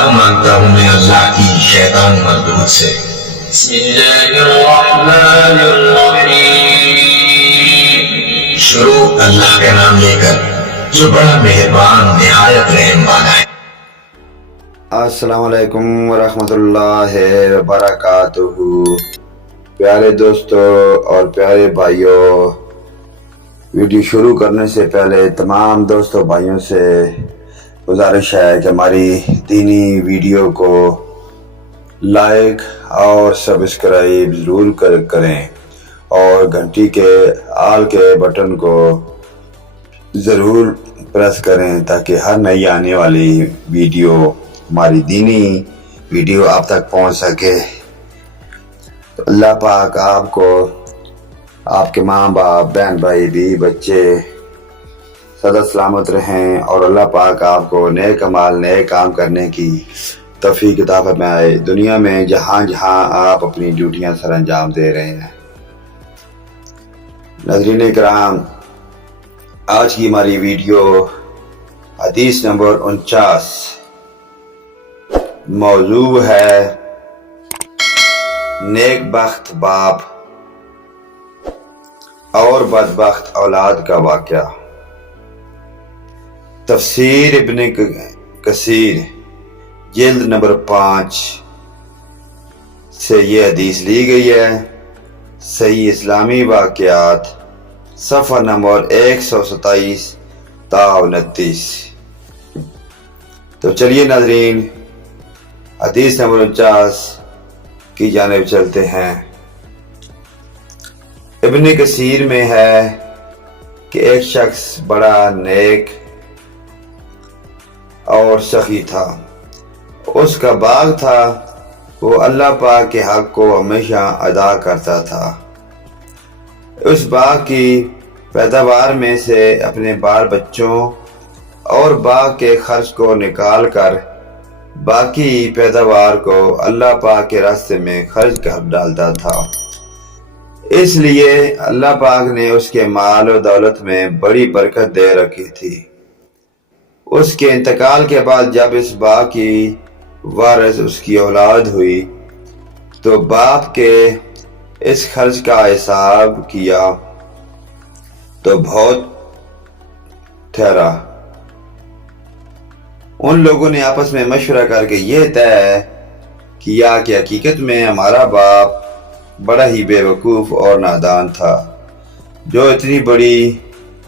पनाह मांगता हूँ मैं अल्लाह की शैतान मरदूद से। बिस्मिल्लाहिर्रहमानिर्रहीम। शुरू अल्लाह के नाम लेकर जो बड़ा मेहरबान निहायत रहम वाला है। अस्सलाम वालेकुम वरहमतुल्लाहि वबरकातुहू। प्यारे दोस्तों और प्यारे भाइयों, वीडियो शुरू करने से पहले तमाम दोस्तों भाइयों से गुजारिश है कि हमारी दीनी वीडियो को लाइक और सब्सक्राइब ज़रूर करें और घंटी के आल के बटन को ज़रूर प्रेस करें ताकि हर नई आने वाली वीडियो, हमारी दीनी वीडियो आप तक पहुंच सके। तो अल्लाह पाक आपको, आपके माँ बाप, बहन भाई, भी बच्चे सदा सलामत रहें और अल्लाह पाक आपको नेक अमाल, नेक काम करने की तौफीक अता फरमाए दुनिया में जहाँ जहाँ आप अपनी ड्यूटियाँ सर अंजाम दे रहे हैं। नाज़रीन किराम, आज की हमारी वीडियो हदीस नंबर 49 मौजू है नेक बख्त बाप और बदबख्त औलाद का वाक़या। तफसीर इब्न कसीर जिल्द नंबर 5 से ये हदीस ली गई है। सही इस्लामी वाक़यात सफ़ा नंबर 127 ता 29। तो चलिए नाज़रीन, हदीस नंबर 49 की जानिब चलते हैं। इब्न कसीर में है कि एक शख्स बड़ा नेक और सखी था। उसका बाग था, वो अल्लाह पाक के हक को हमेशा अदा करता था। उस बाग की पैदावार में से अपने बाल बच्चों और बाग के खर्च को निकाल कर बाकी पैदावार को अल्लाह पाक के रास्ते में खर्च कर डालता था। इसलिए अल्लाह पाक ने उसके माल और दौलत में बड़ी बरकत दे रखी थी। उसके इंतकाल के बाद जब इस बाग की वारिस उसकी औलाद हुई तो बाप के इस खर्च का हिसाब किया तो बहुत ठहरा। उन लोगों ने आपस में मशवरा करके यह तय किया कि हकीकत में हमारा बाप बड़ा ही बेवकूफ़ और नादान था, जो इतनी बड़ी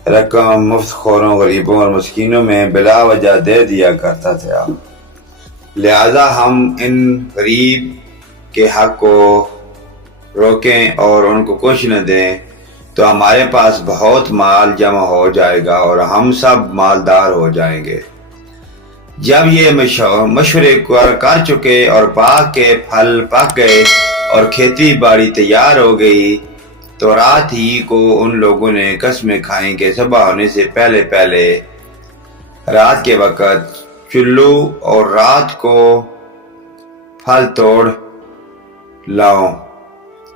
रकम मुफ्तखोरों, गरीबों और मस्कीनों में बिला वजह दे दिया करता था। लिहाजा हम इन गरीब के हक को रोकें और उनको कुछ न दें तो हमारे पास बहुत माल जमा हो जाएगा और हम सब मालदार हो जाएंगे। जब ये मशवरे कर चुके और बाग के फल पक गए और खेती बाड़ी तैयार हो गई तो रात ही को उन लोगों ने कस्में खाई कि सुबह होने से पहले पहले रात के वक़्त चुल्लू और रात को फल तोड़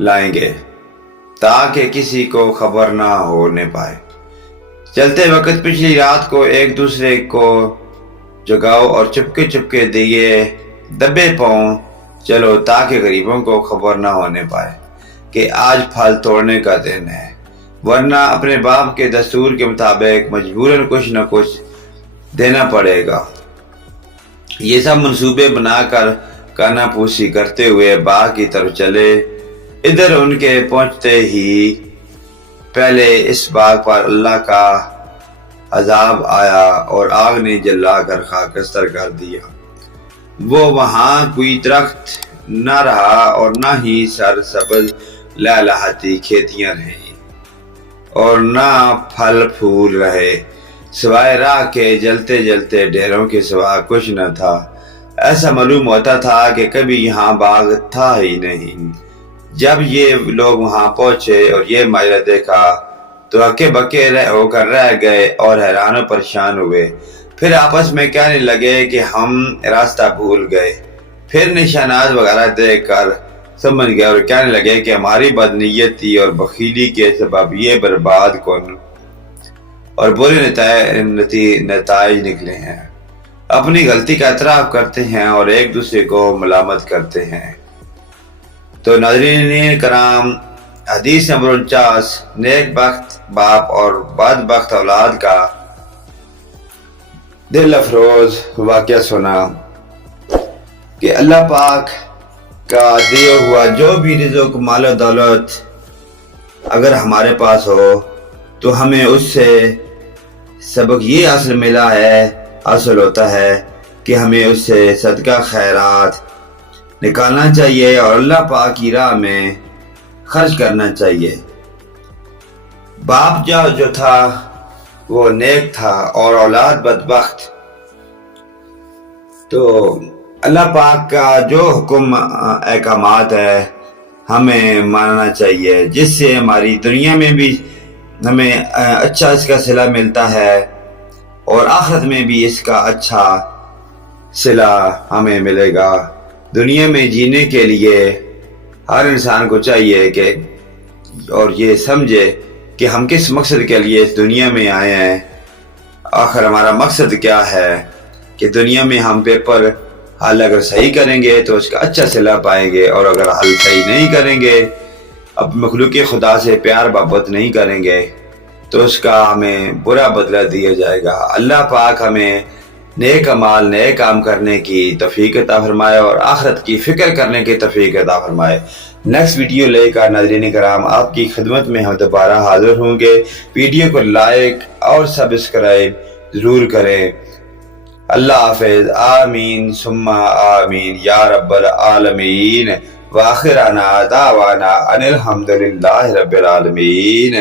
लाएंगे ताकि किसी को खबर ना होने पाए। चलते वक्त पिछली रात को एक दूसरे को जगाओ और चुपके चुपके दिए दबे पाँव चलो ताकि गरीबों को खबर ना होने पाए कि आज फल तोड़ने का दिन है, वरना अपने बाप के दस्तूर के मुताबिक मजबूरन कुछ न कुछ देना पड़ेगा। ये सब मंसूबे बनाकर कानाफूसी करते हुए बाग की तरफ चले। इधर उनके पहुंचते ही पहले इस बाग पर अल्लाह का अजाब आया और आग ने जला कर खाकस्तर कर दिया। वो वहाँ कोई दरख्त न रहा और न ही सरसब्ज लहलहाती खेतियां रही और न फल फूल रहे, सिवाय राह के जलते जलते ढेरों के सिवा कुछ न था। ऐसा मालूम होता था कि कभी यहाँ बाग था ही नहीं। जब ये लोग वहाँ पहुंचे और ये माजरा देखा तो हके बके होकर रह गए और हैरान और परेशान हुए। फिर आपस में कहने लगे कि हम रास्ता भूल गए। फिर निशानात वगैरह देख कर समझ गए और कहने लगे कि हमारी बदनीयती और बखीली के सबब ये बर्बाद कौन और बुरे नताइज निकले हैं। اپنی غلطی کا اعتراف کرتے ہیں اور ایک دوسرے کو ملامت کرتے ہیں۔ تو ناظرین کرام، حدیث نمبر 49، نیک بخت باپ اور بدبخت اولاد کا دل افروز واقعہ سنا کہ اللہ پاک کا دیا ہوا جو بھی رزق، مال و دولت اگر ہمارے پاس ہو تو ہمیں اس سے سبق یہ حاصل ہوتا ہے کہ ہمیں اس سے صدقہ خیرات نکالنا چاہیے اور اللہ پاک کی راہ میں خرچ کرنا چاہیے۔ باپ جو تھا وہ نیک تھا اور اولاد بدبخت، تو اللہ پاک کا جو حکم احکامات ہے ہمیں ماننا چاہیے، جس سے ہماری دنیا میں بھی ہمیں اچھا اس کا صلہ ملتا ہے اور آخرت میں بھی اس کا اچھا صلہ ہمیں ملے گا۔ دنیا میں جینے کے لیے ہر انسان کو چاہیے کہ اور یہ سمجھے کہ ہم کس مقصد کے لیے اس دنیا میں آئے ہیں، آخر ہمارا مقصد کیا ہے، کہ دنیا میں ہم پیپر حل اگر صحیح کریں گے تو اس کا اچھا صلہ پائیں گے، اور اگر حل صحیح نہیں کریں گے، اب مخلوق خدا سے پیار محبت نہیں کریں گے تو اس کا ہمیں برا بدلہ دیا جائے گا۔ اللہ پاک ہمیں نیک اعمال، نیک کام کرنے کی توفیق عطا فرمائے اور آخرت کی فکر کرنے کی توفیق عطا فرمائے۔ نیکسٹ ویڈیو لے کر ناظرین کرام آپ کی خدمت میں ہم دوبارہ حاضر ہوں گے۔ ویڈیو کو لائک اور سبسکرائب ضرور کریں۔ اللہ حافظ، آمین ثم آمین یا رب العالمین، وآخرنا دعوانا ان الحمد للہ رب العالمین۔